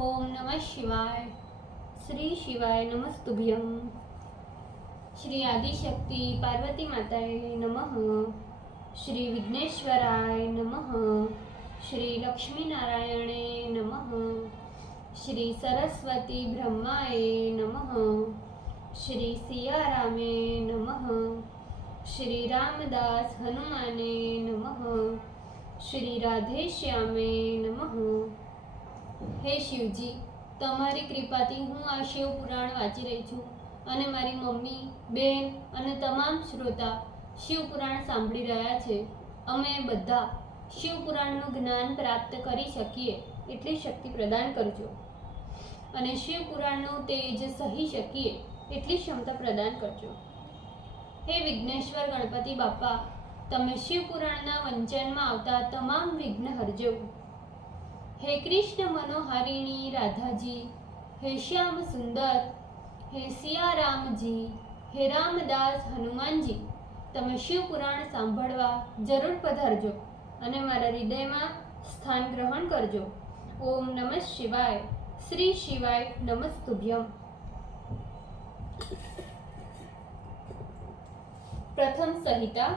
ओम नमः शिवाय। श्री शिवाय नमस्तुभ्यं। श्री आदिशक्ति पार्वती माताये नमः। श्री विघ्नेश्वराय नमः। श्री लक्ष्मी नारायणे नमः। श्री सरस्वती ब्रह्माय नमः। श्री सियारामे नमः। श्री रामदास हनुमाने नमः। श्री राधेश्यामे नमः। हे शिवजी, તમારી કૃપાથી હું આ શિવ પુરાણ વાંચી રહી છું અને મારી મમ્મી, બેન અને તમામ શ્રોતા શિવ પુરાણ સાંભળી રહ્યા છે. અમે બધા શિવ પુરાણનું જ્ઞાન પ્રાપ્ત કરી શકીએ એટલી શક્તિ પ્રદાન કરજો અને શિવ પુરાણનું તેજ સહી શકીએ એટલી ક્ષમતા પ્રદાન કરજો. હે વિઘ્નેશ્વર ગણપતિ બાપા, તમે શિવ પુરાણના વંચનમાં આવતા તમામ વિઘ્ન હરજો. हे कृष्ण मनोहारिणी राधा जी, हे श्याम सुंदर, हे सिया राम जी, हे रामदास हनुमान जी, તમે શિવ પુરાણ સાંભળવા જરૂર પધારજો અને મારા હૃદયમાં સ્થાન ગ્રહણ કરજો. ઓમ નમઃ શિવાય. શ્રી શિવાય નમસ્તુભ્યમ. પ્રથમ સંહિતા.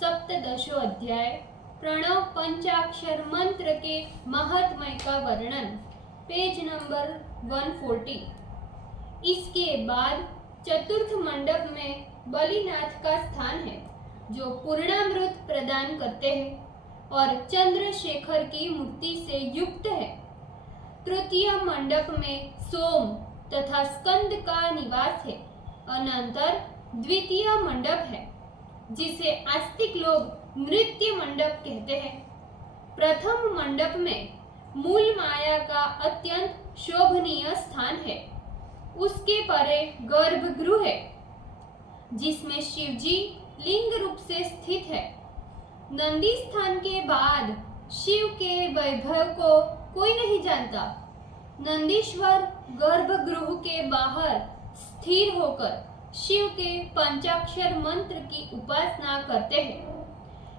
सप्तदशो अध्याय प्रणव पंचाक्षर मंत्र के महात्म्य का वर्णन, पेज नंबर 140. इसके बाद चतुर्थ मंडप में बलिनाथ का स्थान है जो पूर्णामृत प्रदान करते हैं और चंद्रशेखर की मूर्ति से युक्त है. तृतीय मंडप में सोम तथा स्कंद का निवास है. अनंतर द्वितीय मंडप है जिसे आस्तिक लोग नृत्य मंडप कहते हैं. प्रथम मंडप में मूल माया का अत्यंत शोभनीय स्थान है. उसके परे गर्भगृह है जिसमें शिवजी लिंग रूप से स्थित है. नंदी स्थान के बाद शिव के वैभव को कोई नहीं जानता. नंदीश्वर गर्भगृह के बाहर स्थिर होकर शिव के पंचाक्षर मंत्र की उपासना करते हैं.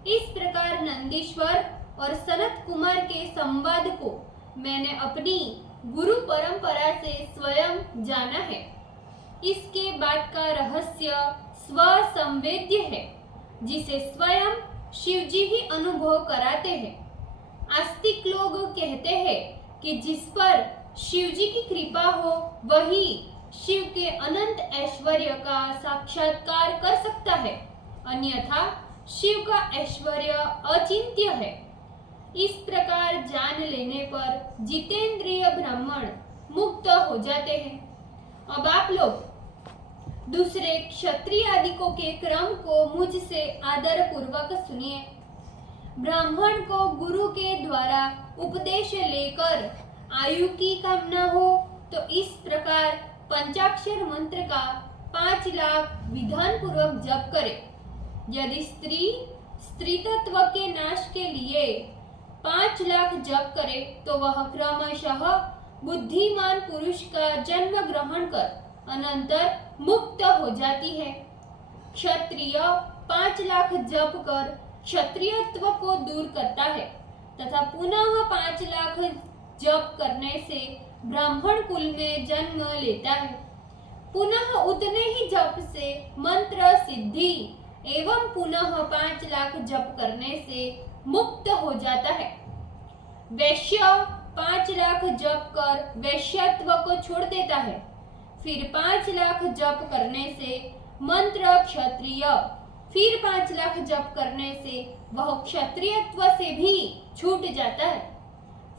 इस प्रकार नंदीश्वर और सनत कुमार के संवाद को मैंने अपनी गुरु परंपरा से स्वयं जाना है. इसके बाद का रहस्य स्वसंवेद्य है जिसे स्वयं शिवजी ही अनुभव कराते हैं. आस्तिक लोग कहते हैं कि जिस पर शिवजी की कृपा हो वही शिव के अनंत ऐश्वर्य का साक्षात्कार कर सकता है, अन्यथा शिव का ऐश्वर्य अचिंत्य है. इस प्रकार जान लेने पर जितेंद्रिय ब्राह्मण मुक्त हो जाते हैं. अब आप लोग दूसरे क्षत्रिय आदिकों के क्रम को मुझसे आदर पूर्वक सुनिए. ब्राह्मण को गुरु के द्वारा उपदेश लेकर आयु की कामना हो तो इस प्रकार पंचाक्षर मंत्र का 5 लाख विधान पूर्वक जप करे. यदि स्त्री तत्व के नाश के लिए 5 लाख जप करे तो वह क्रमशः बुद्धिमान पुरुष का जन्म ग्रहण कर अनंतर मुक्त हो जाती है. क्षत्रिय 5 लाख जप कर क्षत्रियत्व को दूर करता है तथा पुनः 5 लाख जप करने से ब्राह्मण कुल में जन्म लेता है. पुनः उतने ही जप से मंत्र सिद्धि एवं पुनः 5 लाख जप करने से मुक्त हो जाता है. वैश्य 5 लाख जप कर वैश्यत्व को छोड़ देता है. फिर 5 लाख जप करने से मंत्र क्षत्रिय, फिर 5 लाख जप करने से वह क्षत्रियत्व से भी छूट जाता है.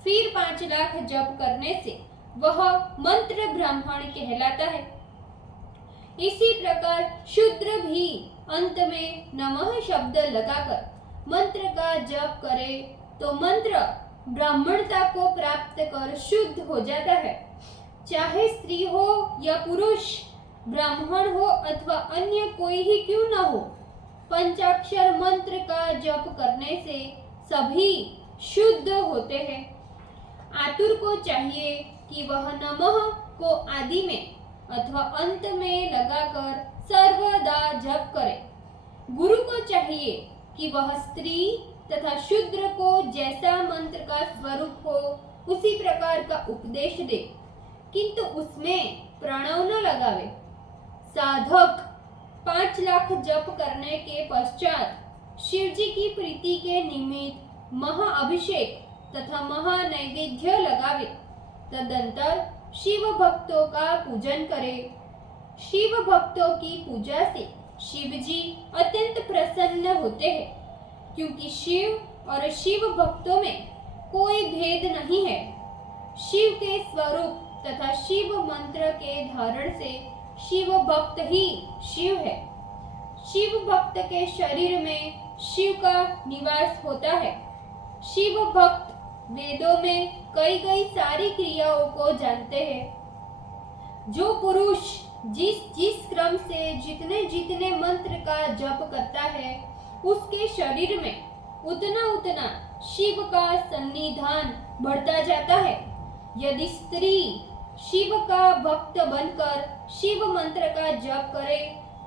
फिर 5 लाख जप करने से वह मंत्र ब्राह्मण कहलाता है. इसी प्रकार शूद्र भी अंत में नमः शब्द लगाकर मंत्र का जप करे तो मंत्र ब्राह्मणता को प्राप्त कर शुद्ध हो जाता है. चाहे स्त्री हो या पुरुष, ब्राह्मण हो अथवा अन्य कोई ही क्यों न हो, पंचाक्षर मंत्र का जप करने से सभी शुद्ध होते हैं. आतुर को चाहिए कि वह नमः को आदि में अथवा अंत में लगाकर सर्वदा जप करे। गुरु को चाहिए कि वह स्त्री तथा शूद्र को जैसा मंत्र का स्वरूप हो उसी प्रकार का उपदेश दे, किंतु उसमें प्रणव न लगावे। साधक 5 लाख जप करने के पश्चात शिवजी की प्रीति के निमित्त महाअभिषेक तथा महानैवेद्य लगावे। तदंतर शिव भक्तों का पूजन करे। शिव भक्तों की पूजा से शिवजी अत्यंत प्रसन्न होते हैं, क्योंकि शिव और शिव भक्तों में कोई भेद नहीं है। शिव के स्वरूप तथा शिव मंत्र के धारण से शिव भक्त ही शिव है। शिव भक्त के शरीर में शिव का निवास होता है। शिव भक्त वेदों में कई सारी क्रियाओं को जानते हैं। जो पुरुष जिस क्रम से जितने मंत्र का जप करता है, उसके शरीर में उतना शिव का सन्निधान बढ़ता जाता है। यदि स्त्री शिव का भक्त बनकर शिव मंत्र का जप करे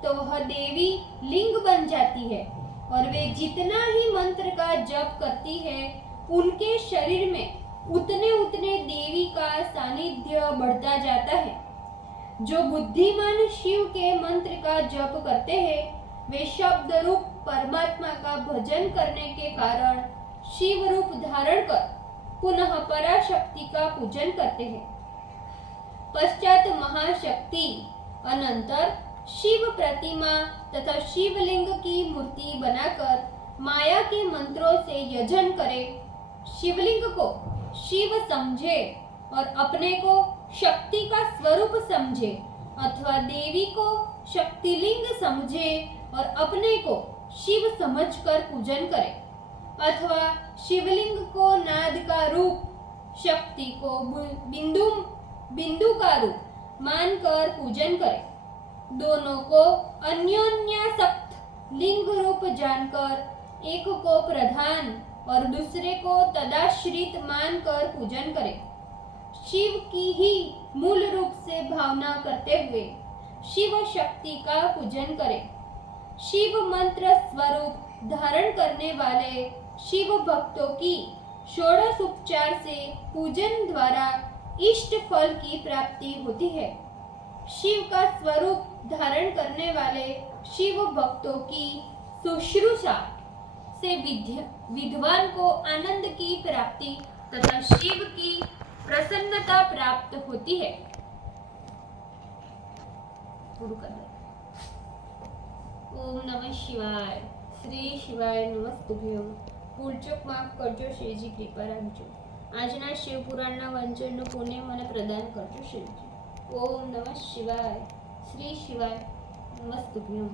तो वह देवी लिंग बन जाती है, और वे जितना ही मंत्र का जप करती है उनके शरीर में उतने देवी का सानिध्य बढ़ता जाता है। जो बुद्धिमान शिव के मंत्र का जप करते हैं, वे शब्द रूप परमात्मा का भजन करने के कारण शिव रूप धारण कर पुनः पराशक्ति का पूजन करते हैं। पश्चात महाशक्ति अनंतर शिव प्रतिमा तथा शिवलिंग की मूर्ति बनाकर माया के मंत्रों से यजन करे। शिवलिंग को शिव समझे और अपने को शक्ति का स्वरूप समझे, अथवा देवी को शक्तिलिंग समझे और अपने को शिव समझकर पूजन करे, अथवा शिवलिंग को नाद का रूप, शक्ति को बिंदु का रूप मानकर पूजन करे। दोनों को अन्योन्यासक्त लिंग रूप जानकर एक को प्रधान और दूसरे को तदाश्रित मानकर पूजन करे। शिव की ही मूल रूप से भावना करते हुए शिव शक्ति का पूजन करे। शिव मंत्र स्वरूप धारण करने वाले शिव भक्तों की षोडश उपचार से पूजन द्वारा इष्ट फल की प्राप्ति होती है। शिव का स्वरूप धारण करने वाले शिव भक्तों की शुश्रूषा से विद्वान को आनंद की प्राप्ति तथा शिव की प्रसन्नता प्राप्त होती है। ओम नमः शिवाय। श्री शिवाय नमस्तुभ्यम। ભૂલચૂક માફ કરજો શ્રીજી, કૃપા રાખજો। આજના શિવપુરાણના વાંચનનું પુણ્ય મને પ્રદાન કરજો શ્રીજી। ઓમ નમઃ શિવાય। શ્રી શિવાય નમસ્તુભ્યમ।